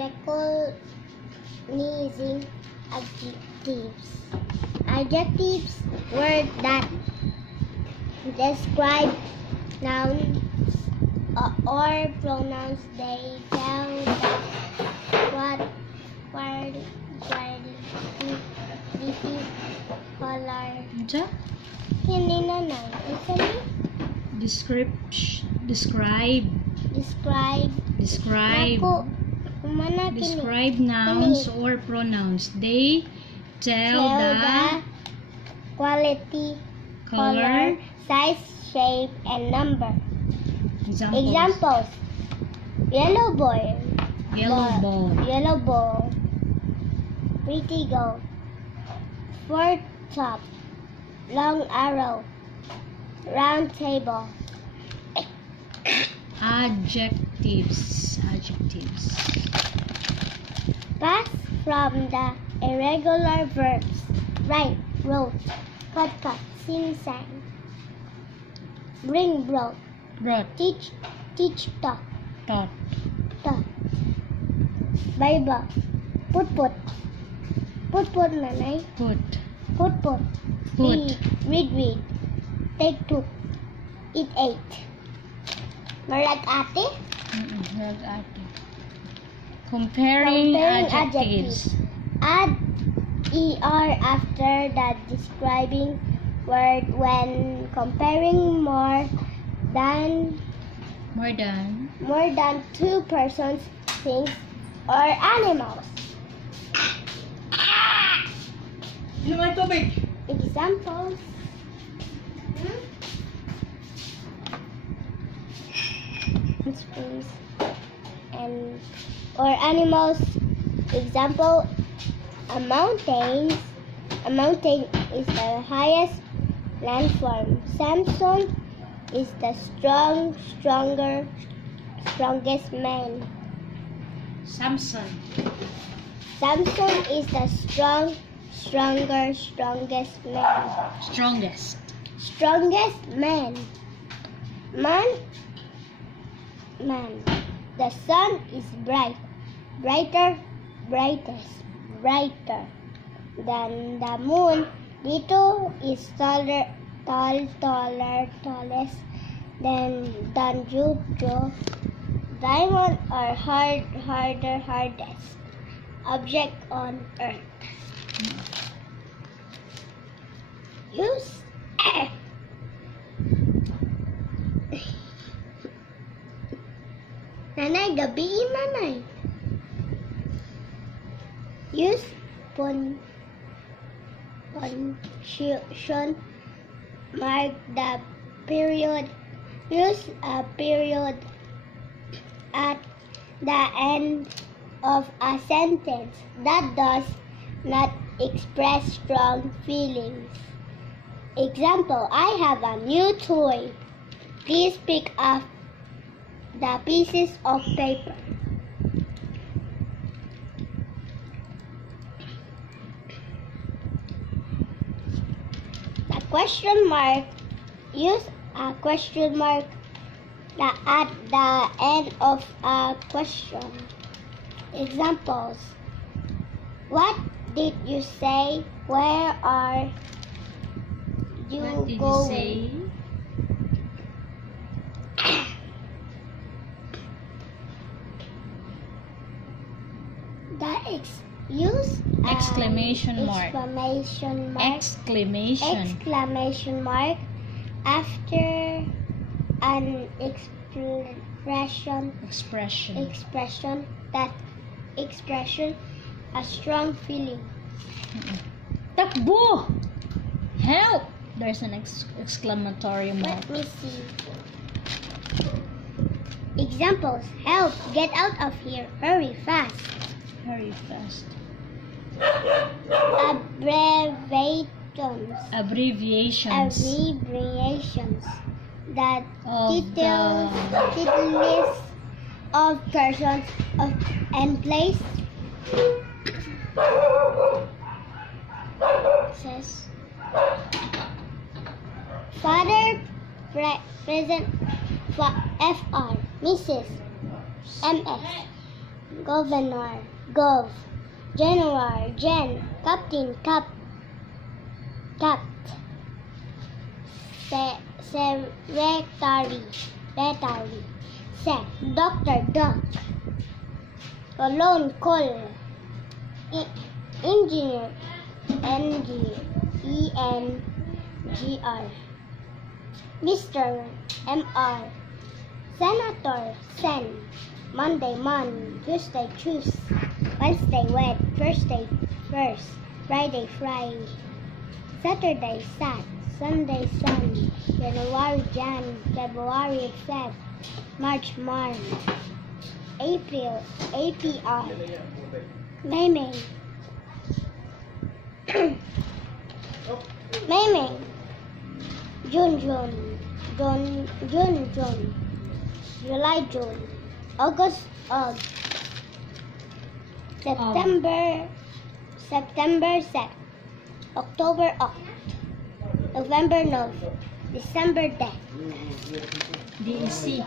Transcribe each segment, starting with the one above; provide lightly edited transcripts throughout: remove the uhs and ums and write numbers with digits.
recognizing adjectives. Adjectives, words that describe nouns or pronouns. They tell what quality, color. Kini na na. Isa ni? Describe. Ako, kumana kini. Describe nouns or pronouns. They tell the quality, color, size, shape, and number. Examples. Yellow boy. Yellow ball. Pretty girl. Four top. Long arrow. Round table. Adjectives. Pass from the irregular verbs. Write, wrote, cut, sing, sang. Bring, brought. Teach, taught. Bible. Put. Put, nanay. Put. Read. Take, took. Eat, ate. Marag ate. Comparing adjectives. Add er after the describing word when comparing more than two persons, things, or animals. Examples. Things and or animals. Example: a mountain is the highest landform. Samson is the strongest man. Samson is the strongest man. Man. The sun is brighter than the moon. Dito is tallest than Jupiter. Diamond are hardest object on earth. Use Nanay, gabiin nanay. Use punctuation mark the period. Use a period at the end of a sentence that does not express strong feelings. Example: I have a new toy. Please pick up the pieces of paper. The question mark. Use a question mark at the end of a question. Examples: what did you say? Where are you going? Use exclamation mark after an expression that expression a strong feeling. Takbo! Help! There's an exclamatory mark. Let me see. Examples: help! Get out of here! Hurry fast! Abbreviations that detail list of persons and place. Says Father present FR, Mrs. MS, governor, gov, general, gen, captain, cap, secretary, sec, doctor, doc, colon, col, engineer, ENGR, Mr. MR, senator, sen, Monday, mon, Tuesday, choose, Wednesday, wed, Thursday, first, Friday, fry, Saturday, sat, Sunday, sun, January, Jan, February, Feb, March, March, April, APR, May, May, June, July, June, August, September, Sep, October, November, Nov, December, Dec. DEC.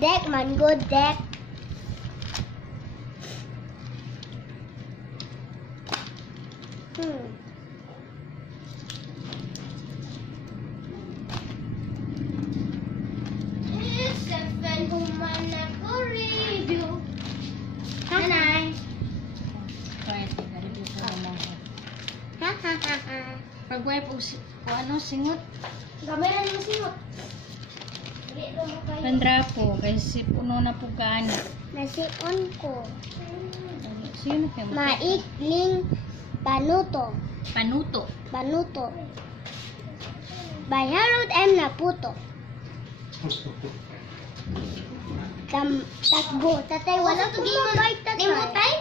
Dec man, good Dec. Review. Nanay. Quiet, review ko mo. Ha. Pag wipe o ano, singot. Gamayan mo singot. Pandrapo, kasi puno na po kaano. Nasiun ko. Sino kayo? Maikling panuto. Panuto. By Harold M. Naputo. Takbo. Tatay, wala ko gimabay, tatay. Nimutay?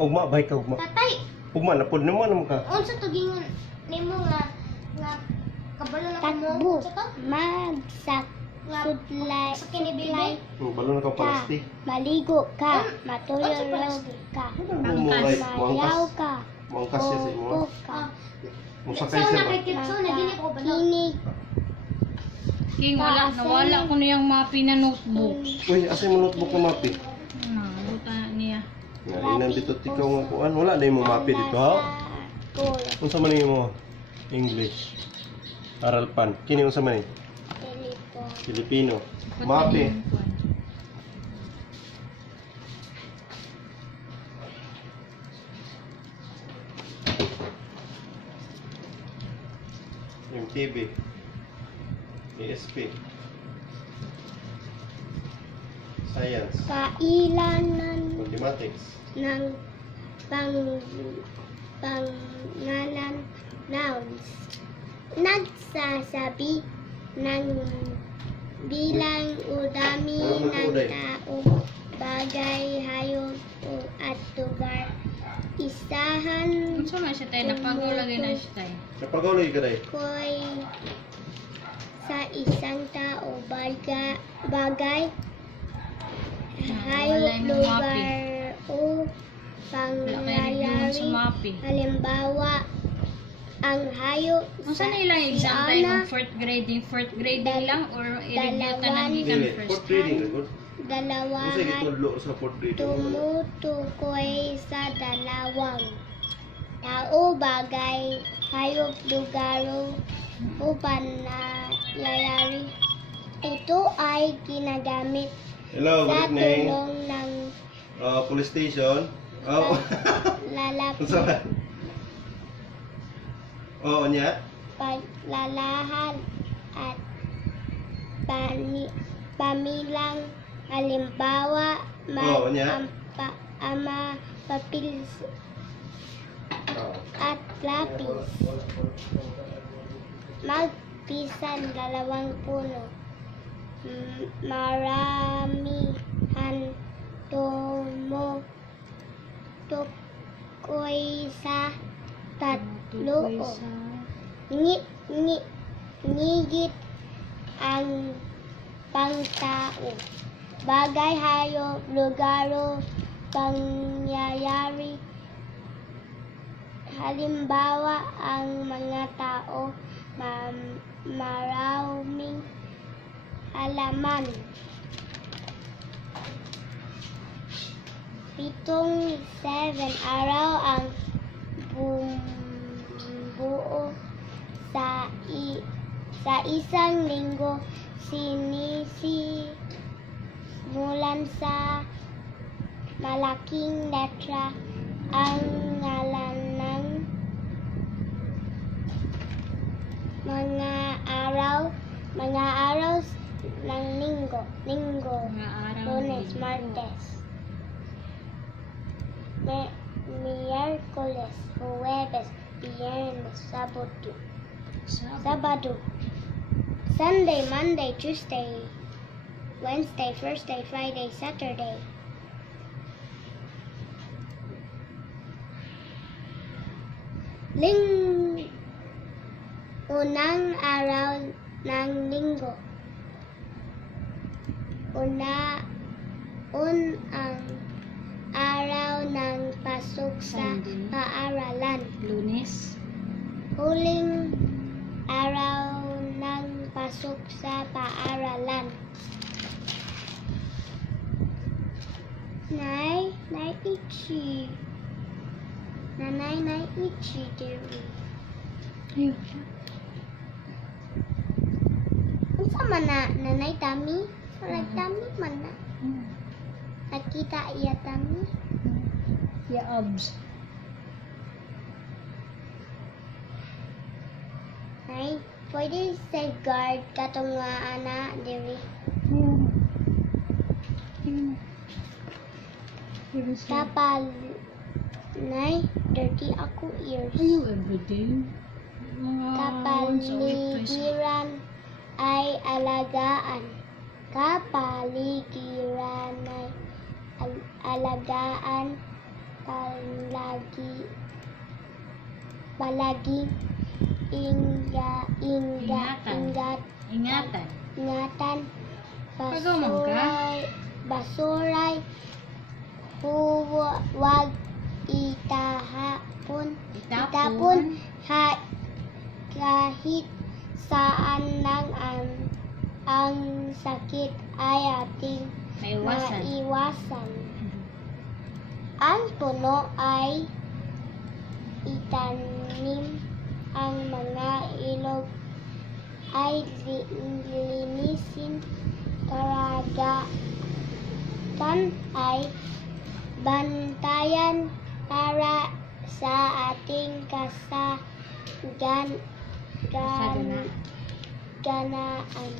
Ugma, bahay ka, ugma. Tatay, Ugma, napod naman ka. unsa to gingon nimo nga kabalo na takbo. Magsak. Sudlay. Suklay. Balo na ka palasti. Maligo ka. Matulog ka. Mayaw ka. Mangkas siya sa imo. Opo ka. Musakay siya ba? Kinig. King, nawala ko niyang mapi na notebook. Uy, asa mo notebook na mapi? Buta niya. Inan dito tikaw nga kuan. Wala na yung mapi dito, ha? Unsa man mo? English. Aral pan. Kini unsa man ni? Filipino. Mapi. MTB. ASP. Science. Kailanan Mathematics. ng pangalan nouns. Nagsasabi ng bilang o dami ng tao, bagay, hayop at lugar. Isahan Unsa man siya tayo? Napagaw lagi na siya tayo. Napagaw lagi ka day. ko'y sa isang tao, bagay, hayop, Wala yung lugar o Wala kayo review sa pangyayari. mapi. Halimbawa, ang hayop Unsa na ilang exam tayo kung fourth grading lang or i-review ta nang gikan Dili, first? fourth reading na good. dalawahan Unsa gitudlo sa fourth reading? tumutukoy sa dalawang tao, bagay, hayop, lugar o pangyayari. Ito ay ginagamit Hello, sa good evening. tulong ng Police station. Oh. lalaki, Unsa man? Oo niya. paglalahan at pamilang. Halimbawa, Oo, niya. ama, papel at lapis. Magpisan, dalawang puno. Maramihan tukoy sa tatlo. Ngigit ang pangtao. Bagay, hayop, lugar, pangyayari. Halimbawa, ang mga tao, maraming halaman. Pitong 7 araw ang bumubuo sa isang linggo. Sinisimulan sa malaking letra ang ngalan ng mga araw ng linggo. Mga araw ng Lunes, linggo. Martes, Miyerkules, Huwebes, Biyernes, Sabado, Sunday, Monday, Tuesday, Wednesday, Thursday, Friday, Saturday. Unang araw ng linggo. Unang araw ng pasok sa Sunday. paaralan. Lunes. Huling araw ng pasok sa paaralan. Nay Ichi. Nanay Ichi, dearie. Ayun. Unsa man na nanay Tami? Wala Tami man na. Hmm. Nakita iya Tami. Ya abs. Nay, pwede safeguard katong nga ana diri. Ayun. Ayun. Ayun. Tapal. Nay, dirty ako ears. Ayun, everyday. Mga once a week, twice a week. Kapaligiran ay alagaan. Kapaligiran ay alagaan. Palagi Ingatan. ingatan. Pagawman ka? Basuray. Huwag itapon kahit saan lang ang sakit ay ating maiwasan. Ang puno ay itanim, ang mga ilog ay linisin, karagatan ay bantayan para sa ating ganaan.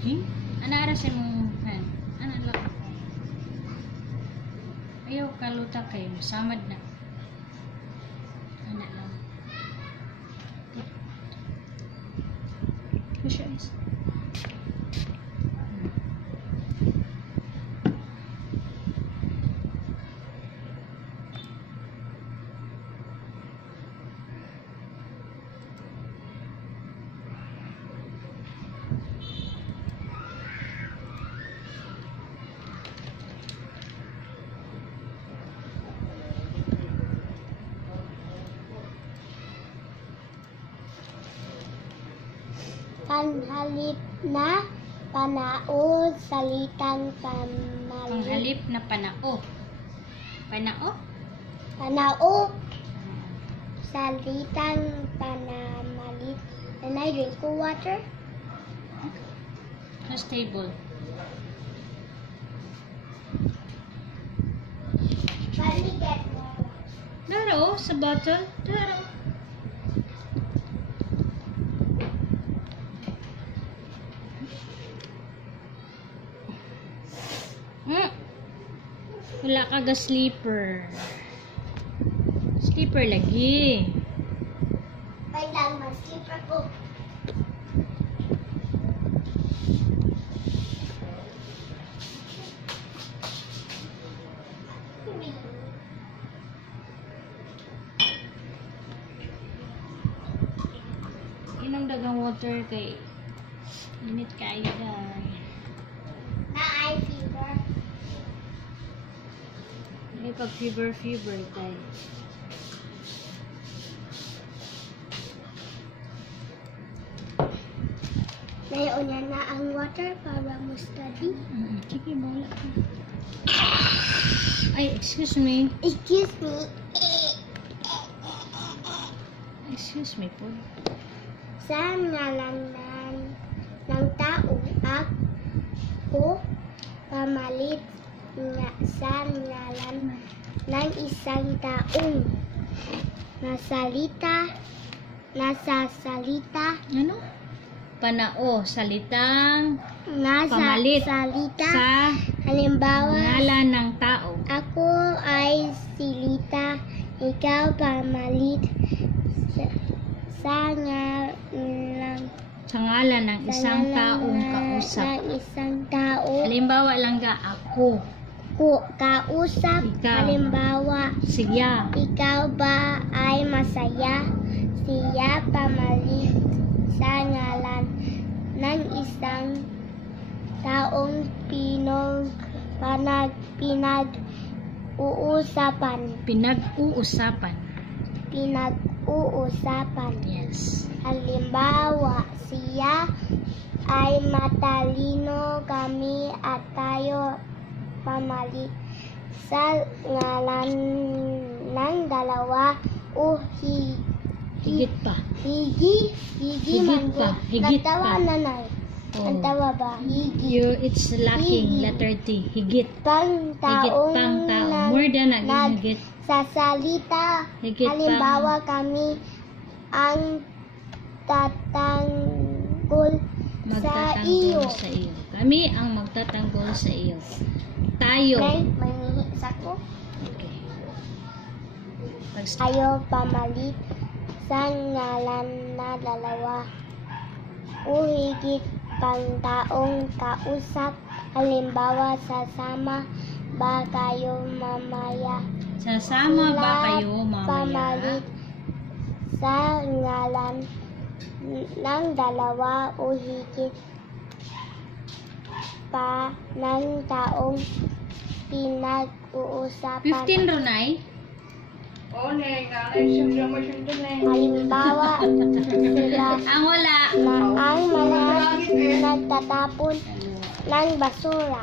Okay. Ano arasin mo? Ano lang? Ayaw kaluta kayo. Samad na. Ano lang. Close your eyes. Panhalip na panao, salitang pamalit. Panghalip na panao. Panao? Panao, salitang panamalit. And I drink cool water. Sa stable. Finally get more. Daro, sa bottle. Daro. Wala ka ga sleeper. Sleeper lagi. Wait lang, mag-slipper ko. Inom dagang water kay init kayo dahil. Nanay, fever. May pag fever tayo. Ngayon niya na ang water para mo study. Sige, bahala ka. Ay, excuse me. Excuse me. Excuse me po. Sa ngalan ng tao, ako pamalit nga sa ngalan ng isang taong nasasalita Ano? Panao, salitang Pamalit. sa Halimbawa, ngalan ng tao. ako ay silita, ikaw pamalit sa ngalan Sa ngalan ng isang taong kausap. ng isang tao. Halimbawa lang ga, ako, Kausap. Ikaw. Halimbawa, siya, ikaw ba ay masaya? Siya pamalit sa ngalan ng isang taong pinag-uusapan. Pinag-uusapan. Yes. Halimbawa, siya ay matalino, kami at tayo pamalit sa ngalan ng dalawa o Higit pa. higi man pa, po. higit Nagtawa pa. nanay. Oh. Nagtawa ba? Higi. It's lacking, Higit. letter T. Higit. Pang Higit taong pang tao. More than higit. nagsasalita. Higit Halimbawa, kami ang tatanggol sa iyo. Magtatanggol sa iyo. Kami ang magtatanggol sa iyo. Tayo. Nay, mangihi sa ko. Okay. Tayo pamalit sa ngalan na dalawa o higit pang taong kausap. Halimbawa, sasama ba kayo mamaya? Sasama ba Sila kayo mamaya? pamalit sa ngalan ng dalawa o higit pa ng taong pinag-uusapan. 15 Ronay? Halimbawa, sila Ang wala. na ang mga nagtatapon ng basura.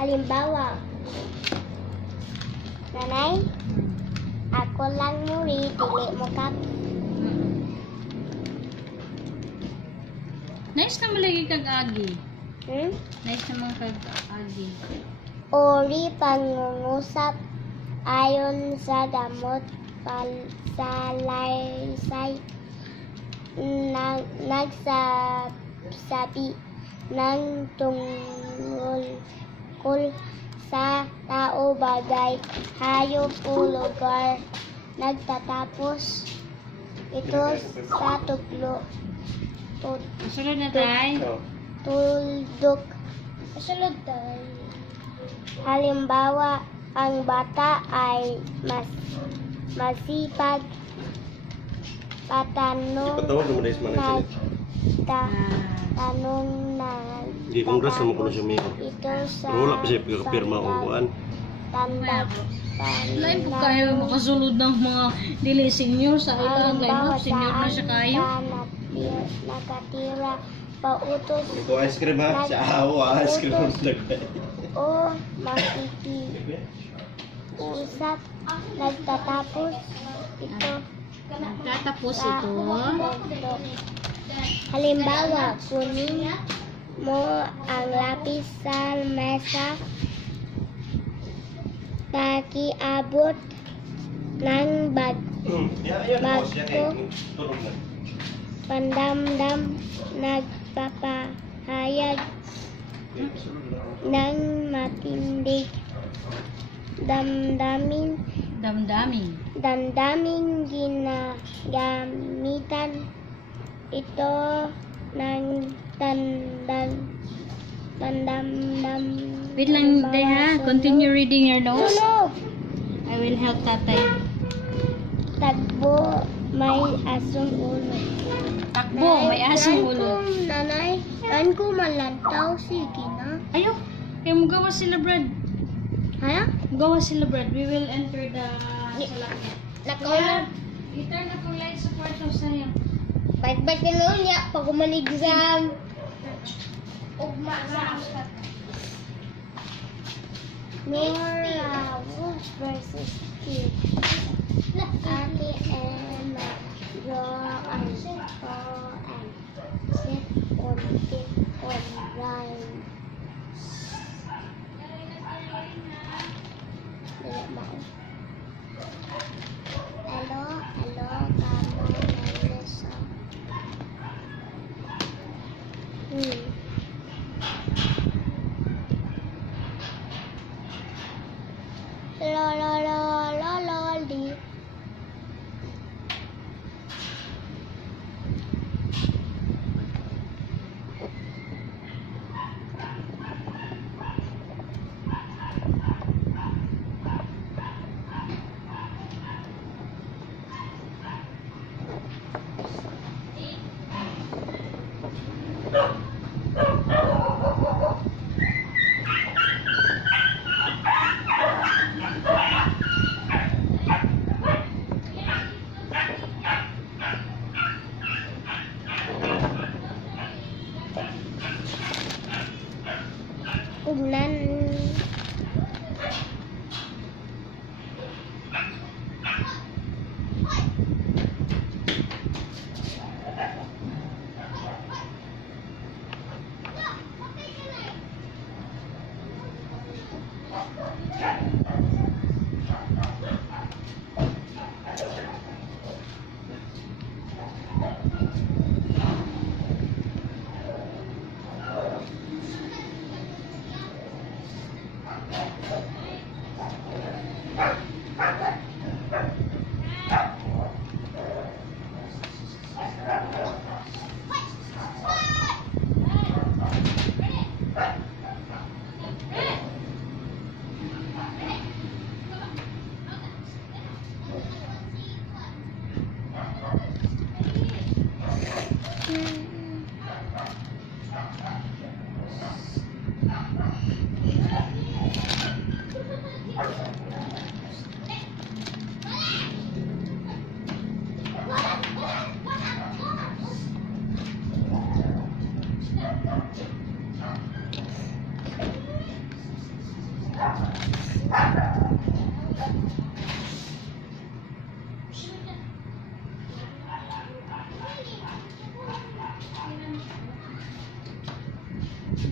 Halimbawa, nanay, ako lang muri, dili mo kap. Nice na malagi kag agi. Hmm? Nice naman kag agi. Ori pangungusap ayon sa gamot salaysay nagsasabi ng tungkol sa tao, bagay, hayop o lugar. Nagtatapos ito sa Sunod na tayo. tuldok. Kasunod tayo. Halimbawa, ang bata ay masipag patanong Ipatawag naman na isman ang salit. tanong na Hindi kongres naman ko na siya may. ito sa Pero wala pa siya pagkakapirma o kuhaan. tanda. Lain po kayo makasulod ng mga dili senior sa ilang line Halimbawa, up. Senior na siya kayo. nakatira pautos Ito ice cream ha? Sa awa, ice cream ang nagkaya. o makikiusap. Nagtatapos ito Nagtatapos sa ito. halimbawa, kunin mo ang lapis sa mesa, pakiabot ng Boss, yan eh. Tulog na. pandamdam, nagpapahayag ng matindig, damdamin ginagamitan ito ng Dam. Wait lang, day ha. Continue reading your notes. Sunog. I will help tatay. Tagbo, may asong ulo. Takbo, may asong ulo. Nanay, kan ko malantaw. Sige na. Ayaw. Kaya magawa sila, Brad. Ha? Magawa sila, Brad. We will enter the salakyan. Nakauna. I-turn na kong light sa kwarto, sayang. Bait-bait ka noon niya. Pag umalig-exam. Ugma sa Nora, Wolf versus Kid. Ate Emma, draw and fall and sit on it on rhyme. Dili ba? Hello, kamo, Melissa. Lolly. Ugnan.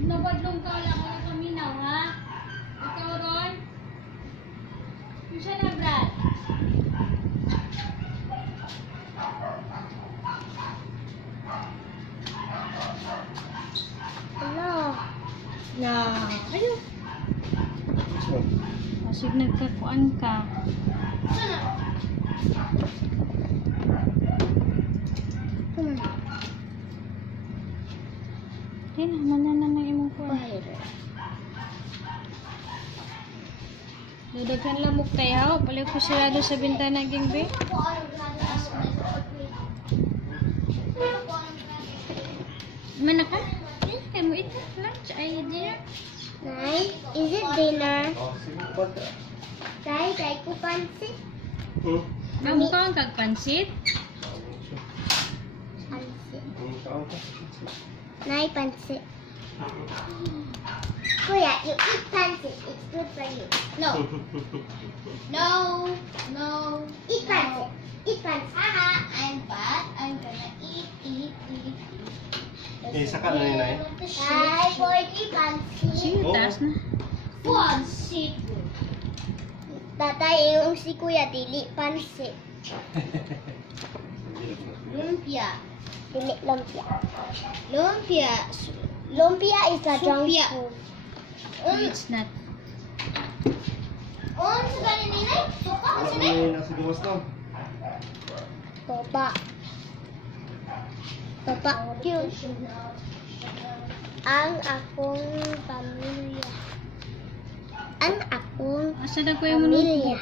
Nabadlong ka lang ako paminaw, ha? Ikaw ron? Yung siya na, Brad? Hello. Na. Ayun. Asig nagkakuan ka. Hindi naman na imong kuan. Dudaghan lamok tayo. Balik ko sirado sa bintana gingbe. Mana ka? Kaya mo ito. Lunch idea. Nay, is it dinner? Oh, sige pa. Tay ko pansit. Ma'am ko ang kagpansit. Pansit. Kaon ka. Nay, pansit. Kuya, you eat pansit. It's good for you. No. No. Eat pansit. Eat pansit. Haha, I'm bad. I'm gonna eat. Isa ka na yun, Nay. Ay, boy, eat pansit. Sige, taas na. Pansit. Tatay, yung si Kuya, dili pansit. Lumpia. Dili lumpia. Lumpia is a junk food. It's not. Sa galing nilay? Suka? Wala may nasa gawas lang. Topa. Cute. ang akong pamilya. Ang akong Asa na ko yung notebook? pamilya.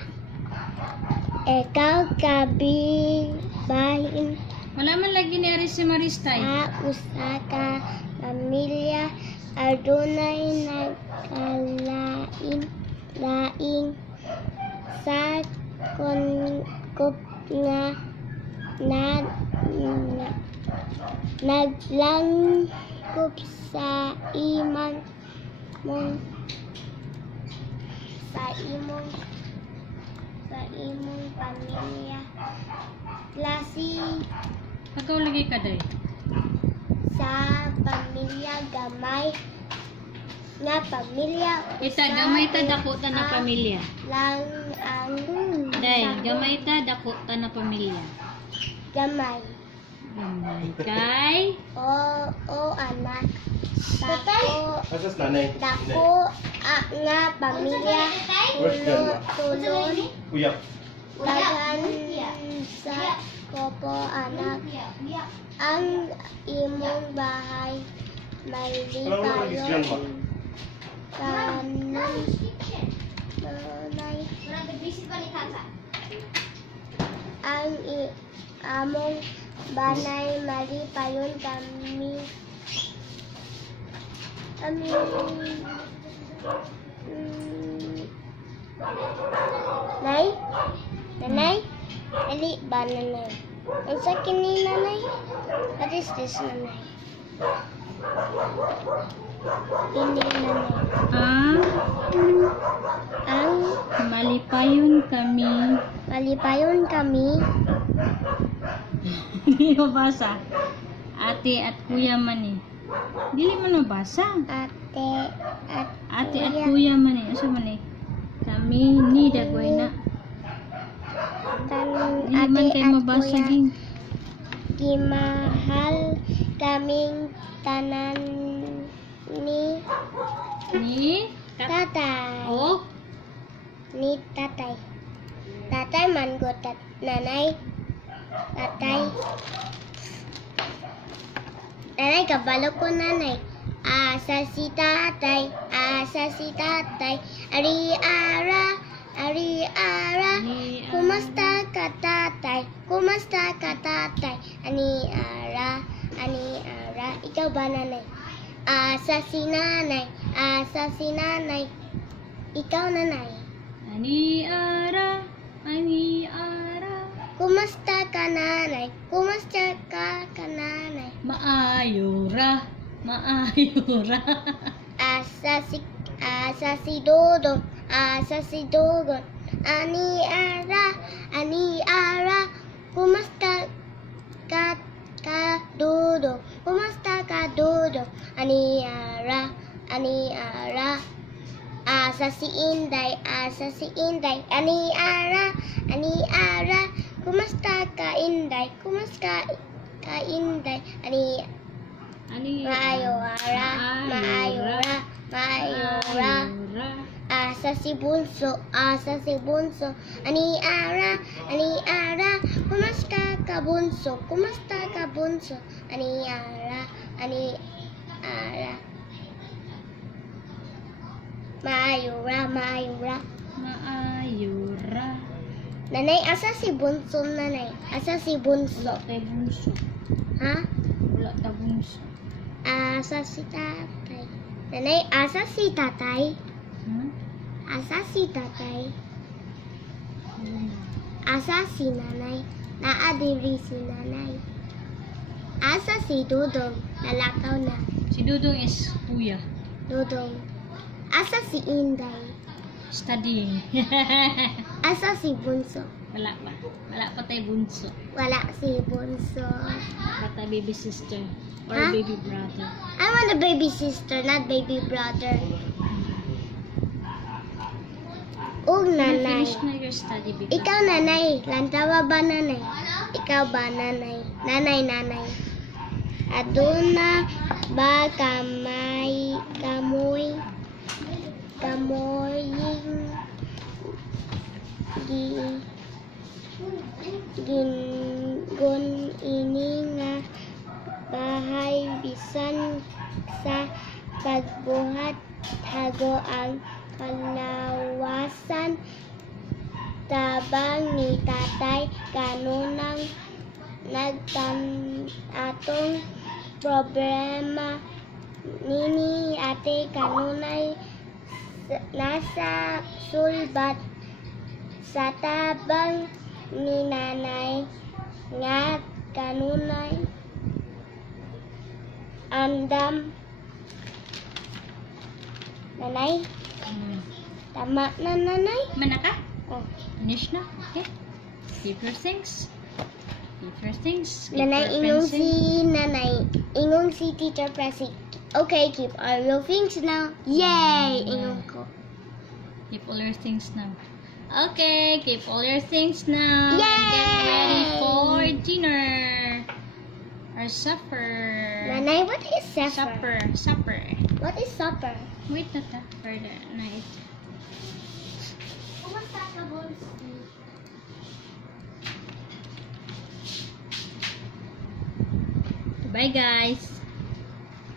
Ikaw kabibahin Wala man lagi ni Aris si Maristay. sa usa ka pamilya adunay nagkalain-laing sa kongkop nga naglangkop sa imong pamilya. Klase Pagaw lagi ka day. sa pamilya gamay nga pamilya Ita, gamay ta dako ta na pamilya. lang ang Day, gamay ta dako ta na pamilya. gamay Gamay kay o anak dako Asas nanay. dako nga pamilya tulon Uyak. dagan sa kopo anak ang imong bahay Wala mo lagi siyan, ma. kanay ang among banay malipayon kami Nay? Nanay? Ali ba nanay? Ang sakin ni nanay? What is this nanay? Ini nanay. Ang malipayon kami. malipayon kami Hindi mabasa. Ate at kuya man eh. Dili man mabasa. ate at Ate at kuya man eh. Asa man eh? Kami ni dagway na. Dili man ate kayo at mabasa kuya din. gimahal kaming tanan ni Ni? tatay. Oh? Ni tatay. Tatay man go nanay. Tatay. Nanay kabalo ko nanay. Asa si tatay. Asa si tatay. Ari ara. Ari ara. Kumusta ka tatay? Kumusta ka tatay? Ani ara. Ani ara. Ikaw ba nanay? Asa si nanay. Asa si nanay. Ikaw nanay. Ani ara. Ani ara. Kumusta ka nanay? Kumusta ka nanay? Maayo ra. Maayo ra. Asa si Dodong. Asa si Dodong. Ani ara. Ani ara. Kumusta ka Dodong? Kumusta ka Dodong? Ani ara. Ani ara. Asa si Inday. Asa si Inday. Ani ara. Ani ara. Kumusta ka Inday? Kumusta ka Inday? Ani Ani maayo ara. Maayo ra. Maayo ra. ra. Asa si Bunso. Asa si Bunso. Ani ara. Ani ara. Kumusta ka Bunso? Kumusta ka Bunso? Ani ara. Ani ara. Maayo ra. Maayo ra. Maayo ra. Nanay, asa si Bunso nanay? Asa si Bunso? Wala tayo bunso. Ha? Wala tayo bunso. Asa si tatay? Nanay, asa si tatay? Hmm? Asa si tatay? Asa si nanay? Naadiri si nanay. Asa si Dudong? Nalakaw na. Si Dudong is kuya. Dudong. Asa si Inday? Studying. Asa si Bunso? Wala pa. Wala pa tayo bunso. Wala si Bunso. Wala tayo baby sister. Or Ha? baby brother. I want a baby sister, not baby brother. Og nanay. Finish na your study, baby. Ikaw nanay, lantawa ba nanay? Ikaw ba nanay? Nanay. Aduna ba kamoy gun ini nga bahay bisan sa pagbuhat tago ang kalawasan tabang ni tatay kanunang nagtanatong problema nini ate kanunay nasa sulbat sa tabang ni nanay nga kanunay andam nanay tama na nanay. Mana ka? Oh. Finish na? Okay. Keep your things. Keep your things. Keep Nanay, your ingong pencil. ingong si Teacher Pressy. Okay, keep all your things now. Yay! Ingong ko. Keep all your things now. Okay, keep all your things now. Yay! And get ready for dinner. Or supper. Nanay, what is supper? Supper. What is supper? Wait na ta. For the night. Kumusta ka, Bones? Bye, guys.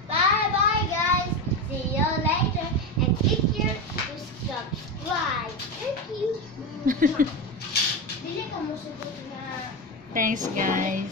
Bye-bye, guys. See you later. And click here to subscribe. Thank you. Dili ka mo sugot na Thanks, guys.